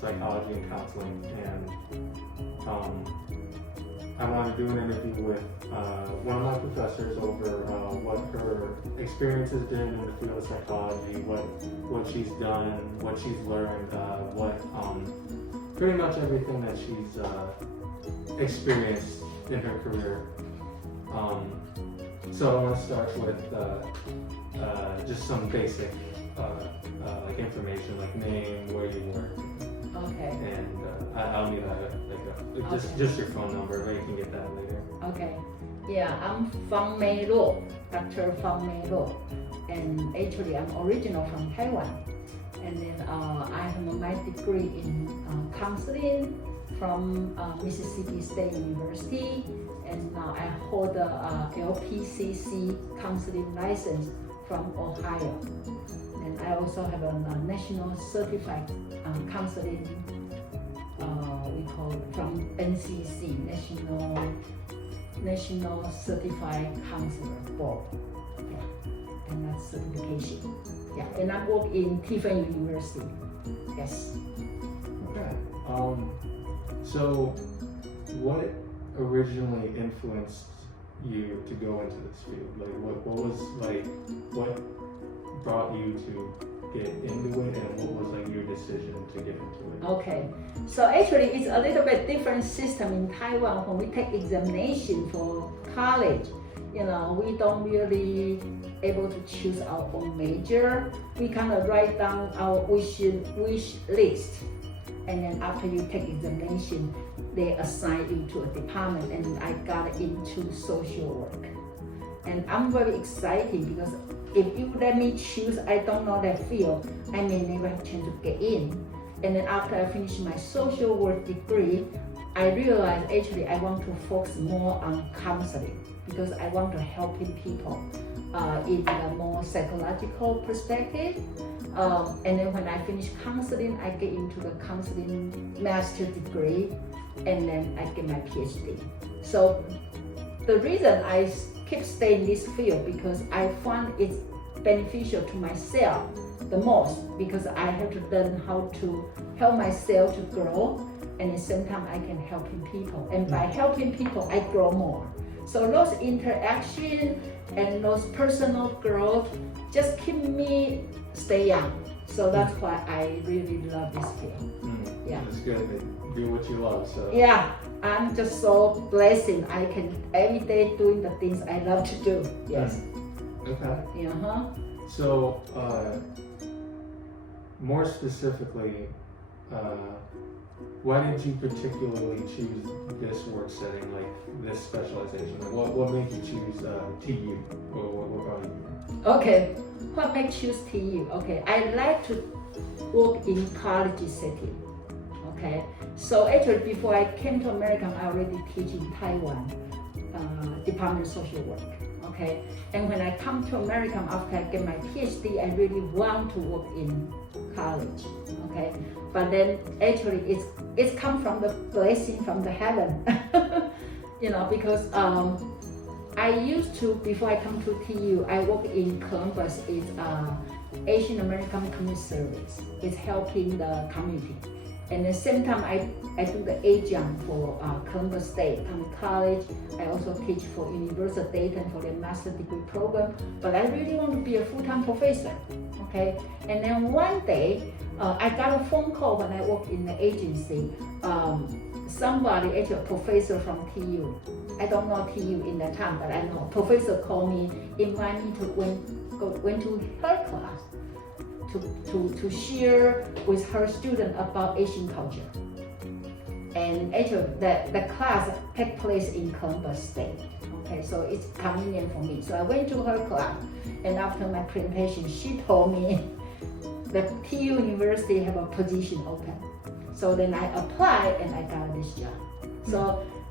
psychology and counseling, and I want to do an interview with one of my professors over what her experience has been in the field of psychology, what she's done, what she's learned, pretty much everything that she's experienced in her career. So I want to start with just some basic like information, like name, where you work. Okay. And I'll need just your phone number, but you can get that later. Okay. Yeah, I'm Fang-Mei Law, Dr. Fang-Mei Law, and actually I'm original from Taiwan. And then I have my degree in counseling from Mississippi State University, and now I hold a LPCC counseling license from Ohio. And I also have a national certified counseling, we call it from NCC, National Certified Counselor Board. Yeah, and that's certification. Yeah, and I work in Tiffin University. Yes. Okay. So what originally influenced you to go into this field? Like what brought you to get into it, and what was like your decision to get into it? Okay, so actually it's a little bit different system in Taiwan. When we take examination for college, we don't really able to choose our own major. We kind of write down our wish list, and then after you take examination, they assign you to a department, and I got into social work. And I'm very excited because if you let me choose, I don't know that field, I may never have chance to get in. And then after I finish my social work degree, I realized actually I want to focus more on counseling because I want to help people in a more psychological perspective. And then when I finish counseling, I get into the counseling master degree, and then I get my PhD. So the reason I keep staying in this field because I find it's beneficial to myself the most, because I have to learn how to help myself to grow, and at the same time I can help people, and by helping people I grow more. So those interaction and those personal growth just keep me stay young. So that's why I really love this field. Yeah, it's good. Do what you love. So yeah, I'm just so blessed. I can every day doing the things I love to do. Yes. Okay. Yeah. So more specifically, why did you particularly choose this work setting, like this specialization? Like what made you choose TU? What brought you here? Okay, what makes you choose TU? Okay, I like to work in college setting. Okay, so actually before I came to America, I already teach in Taiwan, Department of Social Work. Okay, and when I come to America after I get my PhD, I really want to work in college. Okay, but then actually it's come from the blessing from the heaven. Because I used to, before I come to TU, I work in Columbus. It's Asian American Community Service. It's helping the community. And at the same time, I do the adjunct for Columbus State Community College. I also teach for University of Dayton for the master degree program. But I really want to be a full-time professor. Okay. And then one day, I got a phone call when I worked in the agency. Somebody, actually a professor from TU. I don't know TU in that time, but I know a professor called me, invite me to went to her class to share with her student about Asian culture. And actually the class took place in Columbus State. Okay, so it's convenient for me. So I went to her class, and after my presentation, she told me the TU University have a position open. So then I applied and I got this job.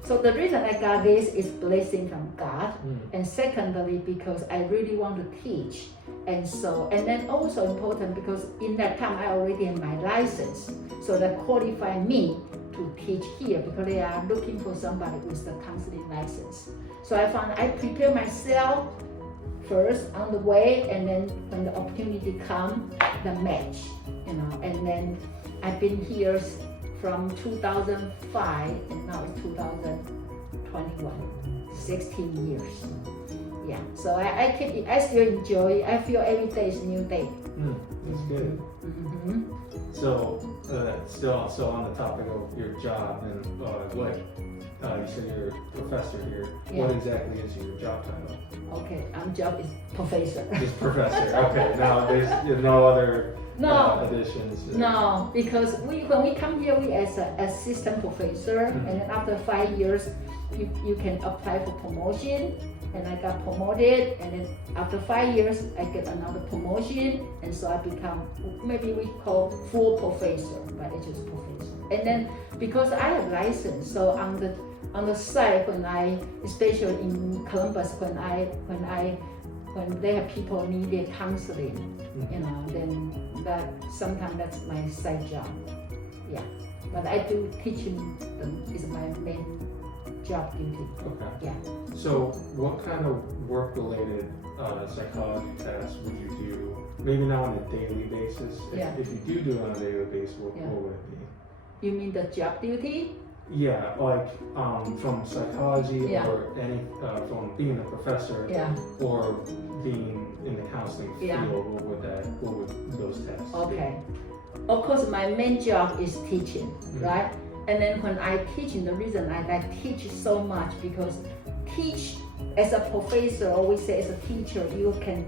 So the reason I got this is blessing from God, and secondly because I really want to teach, and then also important because in that time I already have my license, so that qualified me to teach here because they are looking for somebody with the counseling license. So I found I prepare myself first on the way, and then when the opportunity come, the match, and then I've been here from 2005 and now it's 2021, 16 years. Yeah, so I still enjoy. I feel every day is a new day. That's good. Mm-hmm. So, still on the topic of your job and what you said you're a professor here. Yeah. What exactly is your job title? Okay, job is professor. Just professor. Okay. Now there's no other additions. No, because when we come here, we as an assistant professor, and then after 5 years, you can apply for promotion. And I got promoted, and then after 5 years, I get another promotion, and so I become, maybe we call full professor, but it's just professor. And then because I have license, so on the side, especially in Columbus, when they have people needed counseling, then sometimes that's my side job. Yeah, but I do teaching them is my main job duty. Okay. Yeah. So, what kind of work-related psychology tasks would you do? Maybe not on a daily basis. If you do it on a daily basis, what would it be? You mean the job duty? Yeah, like from psychology or any from being a professor or being in the counseling field. What would those tasks be? Okay. Of course, my main job is teaching, right? And then when I teach, the reason I teach so much because teach as a professor, always say as a teacher, you can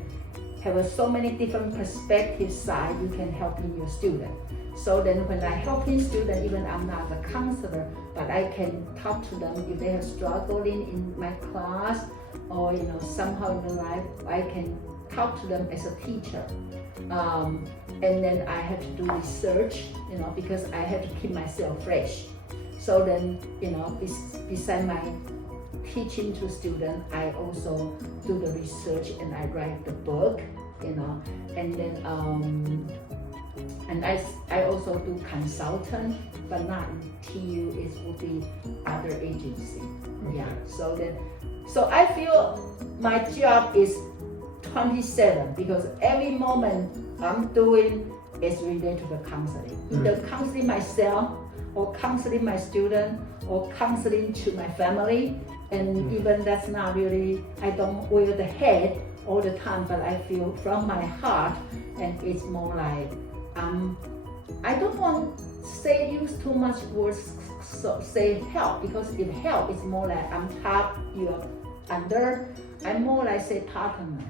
have so many different perspectives side you can help in your student. So then when I help in student, even I'm not a counselor, but I can talk to them if they are struggling in my class or somehow in their life, I can talk to them as a teacher. And then I have to do research, because I have to keep myself fresh. So then, beside my teaching to students, I also do the research and I write the book, and then and I also do consultant, but not in TU. It would be other agency. Okay. Yeah. So I feel my job is 27 because every moment I'm doing is related to the counseling. Either counseling myself or counseling my student or counseling to my family. And even that's not really, I don't wear the head all the time, but I feel from my heart, and it's more like, I don't want to use too much words, so say help, because if help is more like I'm top, you're under. I'm more like say partner.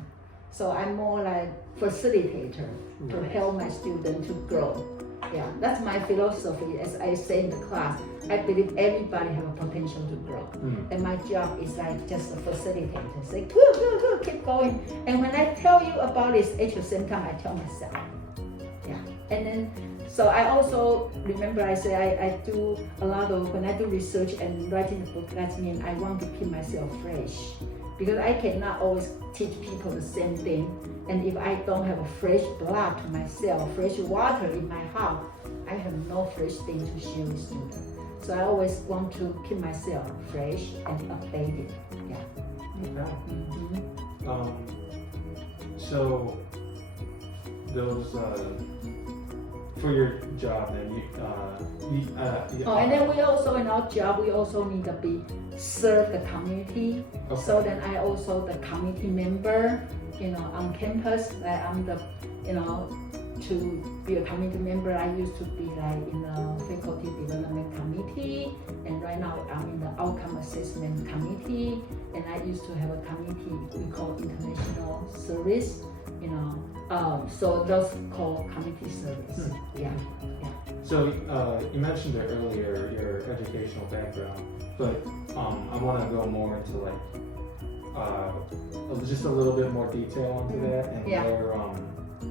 So I'm more like facilitator to help my student to grow. Yeah, that's my philosophy. As I say in the class, I believe everybody have a potential to grow. And my job is like just a facilitator. Say, go, keep going. And when I tell you about this, at the same time, I tell myself. Yeah, and then, so I also, remember I say I do a lot of, when I do research and writing the book, that means I want to keep myself fresh. Because I cannot always teach people the same thing. And if I don't have a fresh blood to myself, fresh water in my heart, I have no fresh thing to share with students. So I always want to keep myself fresh and updated. Yeah. Okay. So those for your job, then and then we also in our job we also need to serve the community. Okay. So then I also the community member, on campus. I'm the, to be a community member, I used to be like in the faculty development committee, and right now I'm in the outcome assessment committee, and I used to have a committee we call international service, so those called community service. Yeah. So you mentioned it earlier, your educational background, but I want to go more into like just a little bit more detail into that, and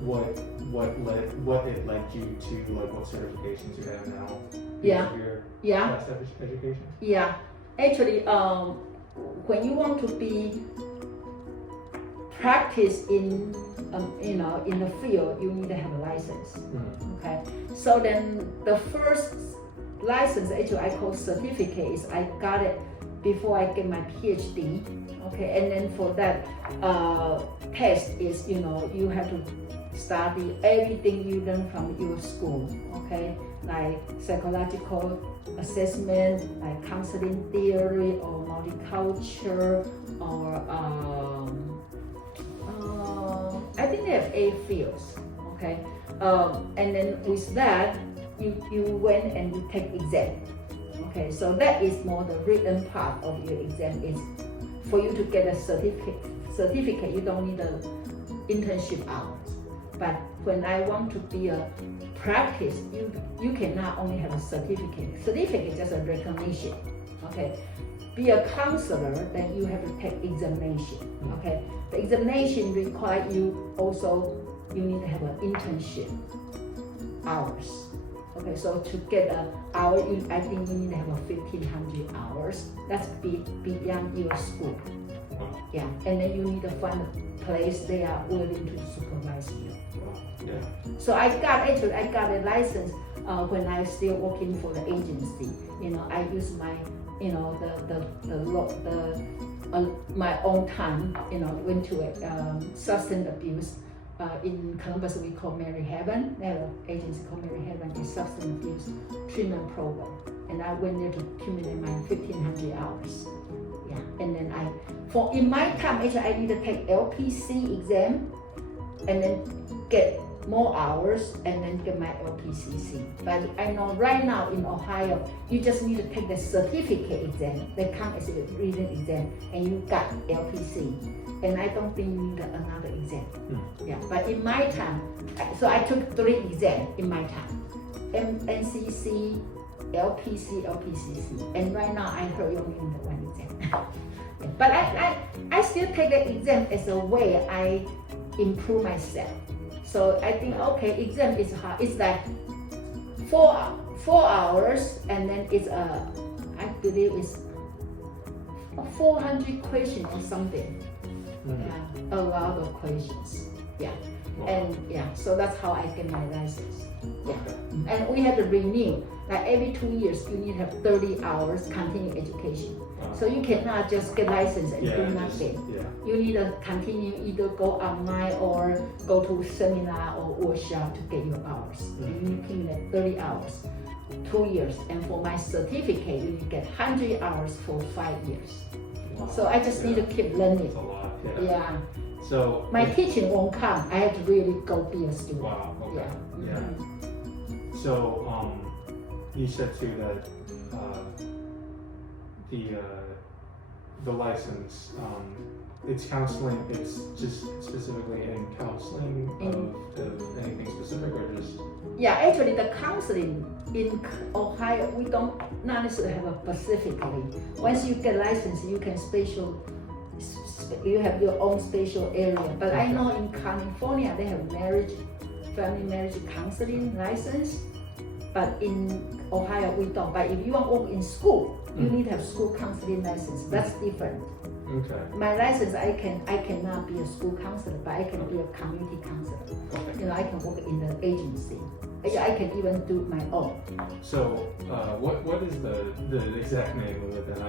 where what it led you to, like what certifications you have now. Your past education. Yeah, actually, when you want to be practice in in the field, you need to have a license. Okay, so then the first license, actually I call certificate, is I got it before I get my PhD. Okay, and then for that test is, you have to study everything you learn from your school. Okay, like psychological assessment, like counseling theory, or multicultural, or I think they have 8 fields. Okay, and then with that, you went and you take exam. Okay, so that is more the written part of your exam. Is for you to get a certificate, you don't need an internship hours. But when I want to be a practice, you cannot only have a certificate. Certificate is just a recognition. Okay, be a counselor, then you have to take examination. Okay, the examination require you need to have an internship hours. Okay, so to get an hour, I think you need to have a 1,500 hours. That's beyond your school. Yeah, and then you need to find a place they are willing to supervise you. Yeah. So I got a license when I still working for the agency. I use my my own time. Went to a substance abuse. In Columbus, we call Mary Heaven. They have an agency called Mary Heaven. It's substance abuse treatment program, and I went there to accumulate my 1,500 hours. Yeah, and then in my time, actually, I need to take LPC exam, and then get more hours, and then get my LPCC. But I know right now in Ohio, you just need to take the certificate exam. They come as a written exam, and you got LPC. And I don't think you need another exam. Yeah, but in my time, so I took 3 exams in my time. NCC, LPC, LPCC. And right now I heard you only need 1 exam. But I still take the exam as a way I improve myself. So I think, okay, exam is hard. It's like 4 hours, and then it's I believe it's 400 questions or something. Yeah, a lot of questions. Yeah, wow. And yeah, so that's how I get my license. Yeah, and we have to renew. Like every 2 years, you need to have 30 hours continuing education. So you cannot just get license and do nothing. You need to continue, either go online or go to seminar or workshop to get your hours. And you need to accumulate 30 hours, 2 years. And for my certificate, you need to get 100 hours for 5 years. Wow. So I just need to keep learning. That's a lot. Yeah. So my teaching won't come. I have to really go be a student. Wow. Okay. Yeah. So you said too that the license, it's counseling. It's just specifically in counseling of anything specific, or just? Yeah, actually, the counseling in Ohio, we don't not necessarily have a specifically. Once you get license, you can you have your own spatial area. But I know in California they have family marriage counseling license. But in Ohio we don't. But if you want to work in school, you need to have school counseling license. That's different. Okay. My license, I cannot be a school counselor, but I can be a community counselor. Okay. I can work in the agency. I can even do my own. So, what is the exact name of it then? I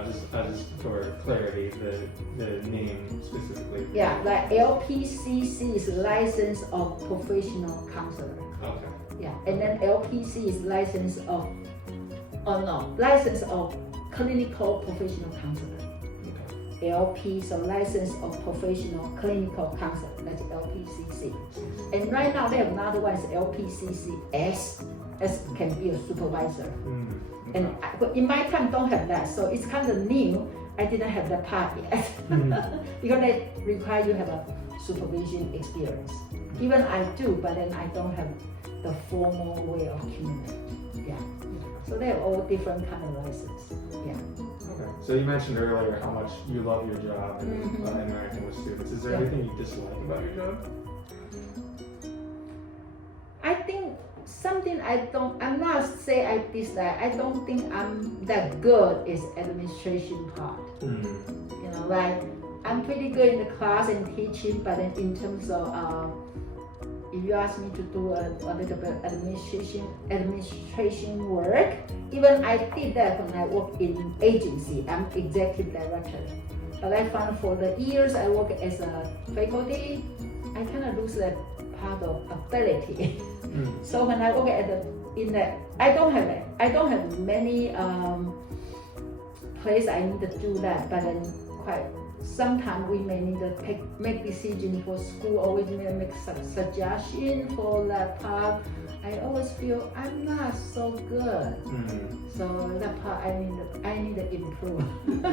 just for clarity, the name specifically. Yeah, like LPCC is License of Professional Counselor. Okay. Yeah, and then LPC is License of Clinical Professional Counselor. LP, so License of Professional Clinical Counselor, that's LPCC. And right now they have another one, is LPCCS. S can be a supervisor. Okay. And in my time don't have that, so it's kind of new. I didn't have that part yet because they require you have a supervision experience. Even I do, but then I don't have the formal way of accumulating. Yeah. So they have all different kind of license. Yeah. Okay. So you mentioned earlier how much you love your job and interacting with students. Is there anything you dislike about your job? I think something I'm not say I dislike. I don't think I'm that good is administration part. Like I'm pretty good in the class and teaching, but then in terms of if you ask me to do a little bit administration work, even I did that when I work in agency. I'm executive director. But I found for the years I work as a faculty, I kind of lose that part of ability. So when I work I don't have many place I need to do that, but then sometimes we may need to make decision for school, or we may make suggestion for that part. I always feel I'm not so good. So that part I need to improve.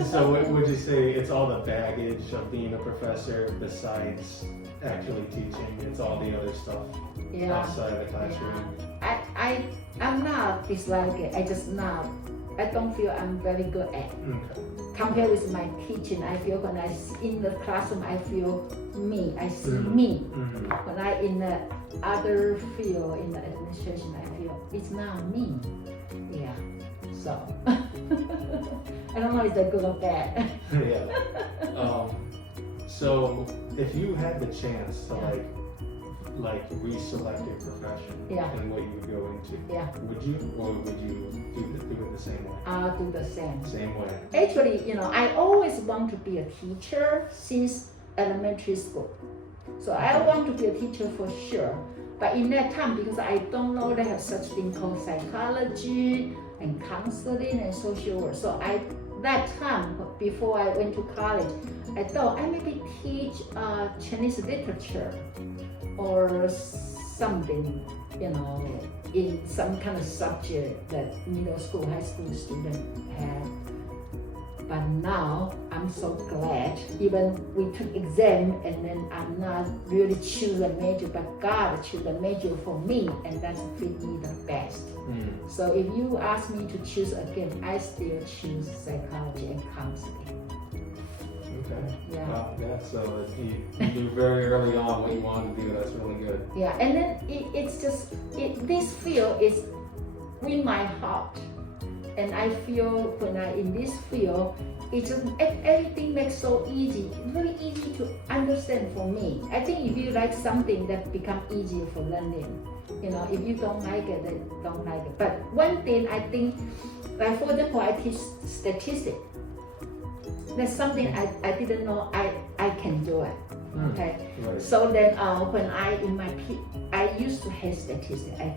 So would you say it's all the baggage of being a professor besides actually teaching? It's all the other stuff outside the classroom? Yeah. I'm not dislike it. I don't feel I'm very good at it. Compared with my teaching, I feel when I in the classroom, I feel me. I see me. When I in the other field, in the administration, I feel it's not me. Yeah. So I don't know if they're good or bad. Yeah. So if you had the chance to like reselect your profession and what you would go into, would you, or would you do it the same way? I'll do the same. Same way. Actually, I always want to be a teacher since elementary school. So I want to be a teacher for sure. But in that time, because I don't know they have such thing called psychology and counseling and social work. So that time, before I went to college, I thought I maybe teach Chinese literature or something, in some kind of subject that middle school, high school students have. But now I'm so glad, even we took exam and then I'm not really choose a major, but God chose a major for me, and that's fit me the best. So if you ask me to choose again, I still choose psychology and counseling. Okay. Yeah. Wow, so you knew very early on what you wanted to do. That's really good. Yeah, and then it's just this field is with my heart, and I feel when I in this field, it's just everything makes so easy, very easy to understand for me. I think if you like something, that become easier for learning. If you don't like it, then don't like it. But one thing I think, like for example, I teach statistics. That's something I didn't know I can do it. Okay. Right. So then when I used to hate statistics. I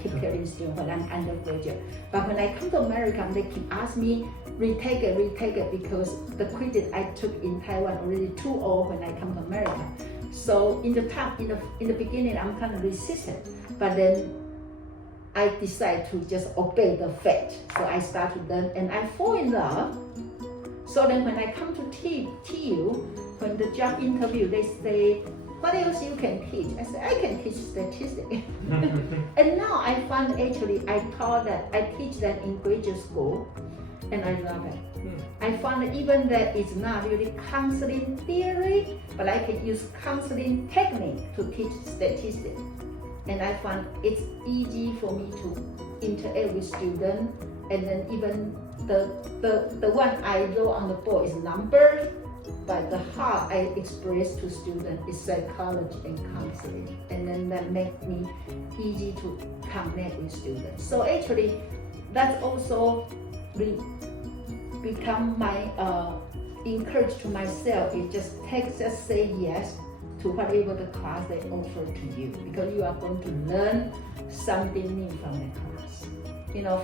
keep telling students when I'm undergraduate. But when I come to America, they keep asking me retake it because the credit I took in Taiwan already too old when I come to America. So in the beginning, I'm kind of resistant. But then I decide to just obey the fate. So I start to learn, and I fall in love. So then when I come to TU, when the job interview, they say, what else you can teach? I said, I can teach statistics. And now I find actually, I teach that in graduate school, and I love it. I found even that it's not really counseling theory, but I can use counseling technique to teach statistics. And I found it's easy for me to interact with students, and then even the one I wrote on the board is numbers, but the how I express to students is psychology and counseling, and then that makes me easy to connect with students. So actually, that's also become my encourage to myself. It just say yes to whatever the class they offer to you, because you are going to learn something new from the class.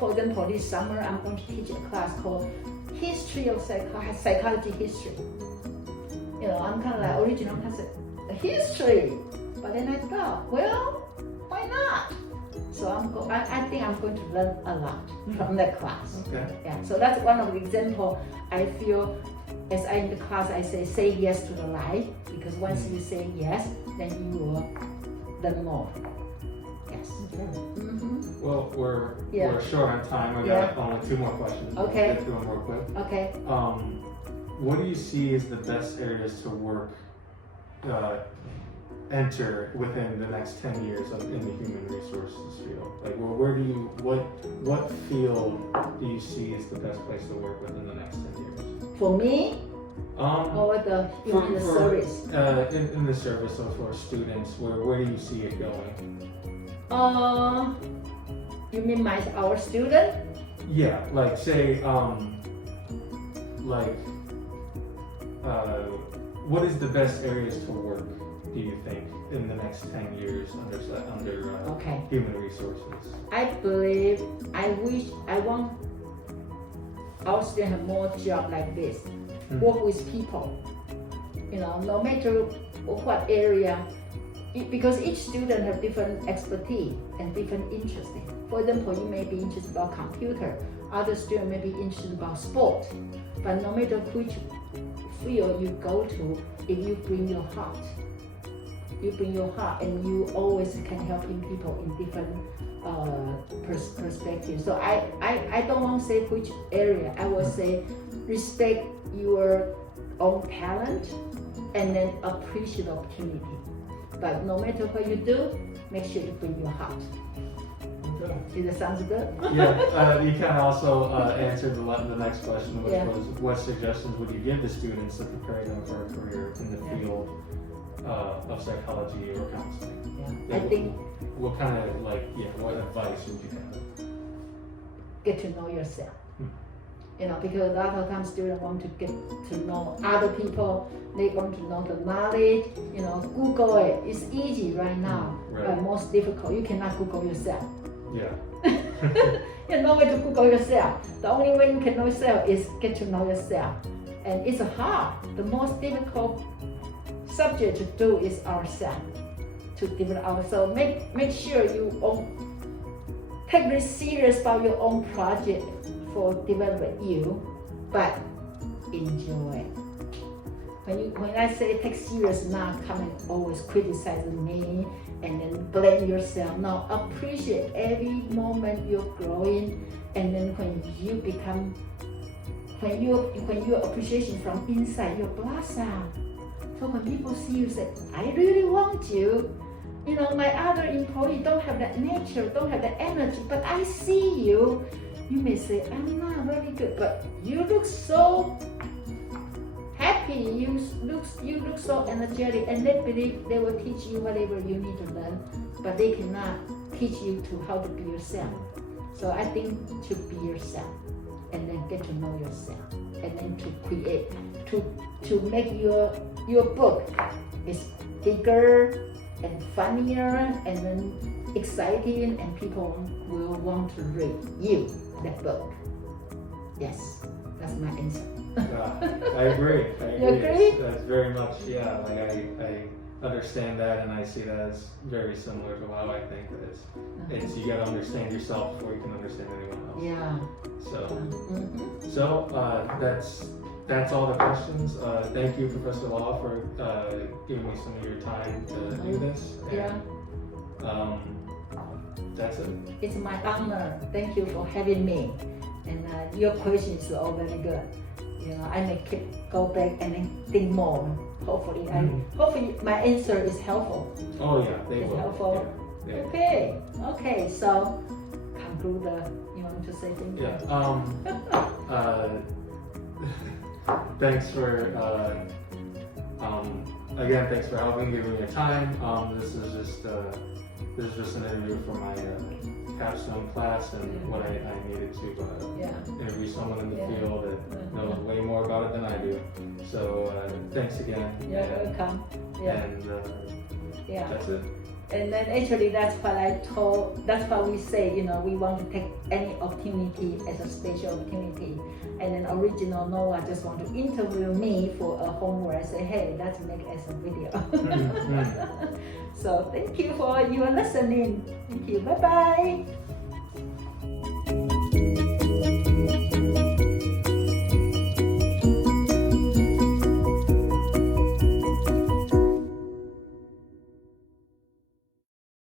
For example, this summer I'm going to teach a class called History of Psychology History. I'm kind of like original concept, history. But then I thought, well, why not? So I think I'm going to learn a lot from that class. Okay. Yeah. So that's one of the examples. I feel as I in the class, I say yes to the life, because once you say yes, then you will learn more. Yes. Okay. Well, we're short on time. We got only 2 more questions. Okay. We'll get through them real quick. Okay. What do you see as the best areas to work, enter within the next 10 years in the human resources field? Like, what field do you see as the best place to work within the next 10 years? For me, Or the service? In the service of for students, where do you see it going? You mean our student? Yeah, like say, what is the best areas to work, do you think, in the next 10 years under Okay. human resources? I want our students have more job like this. Work with people, no matter what area, because each student have different expertise and different interests. For example, you may be interested about computer, other student may be interested about sport, but no matter which field you go to, if you bring your heart, and you always can helping people in different perspectives. So I don't want to say which area, I will say respect your own talent and then appreciate the opportunity. But no matter what you do, make sure you bring your heart. Okay. Does that sound good? Yeah, you can also answer the next question, which Yeah. was what suggestions would you give to students to prepare them for a career in the field of psychology or counseling? Yeah. I think what kind of what advice would you have? get to know yourself. Because a lot of times students want to get to know other people, they want to know the knowledge, Google it. It's easy right now, Right. but most difficult, you cannot Google yourself. Yeah. You have no way to Google yourself. The only way you can know yourself is get to know yourself. And it's hard. The most difficult subject to do is ourselves, to develop ourselves. Make sure you take this serious about your own project for developing you, but enjoy. When I say take serious, not come and always criticizing me and then blame yourself. No, appreciate every moment you're growing, and then when your appreciation from inside, you blossom. So when people see you, say, I really want you. My other employee don't have that nature, don't have that energy, but I see you. You may say, I'm not very good, but you look so happy, you look so energetic, and they believe they will teach you whatever you need to learn, but they cannot teach you to how to be yourself. So I think to be yourself, and then get to know yourself, and then to create, to make your book is bigger and funnier, and then exciting, and people will want to read that book. Yes, that's my answer. I agree. You agree? That's very much, I understand that, and I see that as very similar to how I think that it's you gotta understand yourself before you can understand anyone else. Yeah. So that's all the questions. Thank you, Professor Law, for giving me some of your time to do this. And, that's it. It's my honor. Thank you for having me. And your questions are all very good. I may keep go back and then think more. Hopefully, hopefully my answer is helpful. Oh yeah, they it's will. Helpful. Yeah. Okay. So conclude. You want to say thank you? Yeah. Thanks for again. Thanks for helping, giving me your time. This is just an interview for my capstone class, and what I needed to interview someone in the field that knows way more about it than I do. So thanks again. You're welcome. Yeah. And that's it. And then actually that's what we say, we want to take any opportunity as a special opportunity. And then original Noah just want to interview me for a homework. I say, hey, let's make as a video. So thank you for your listening. Thank you. Bye-bye.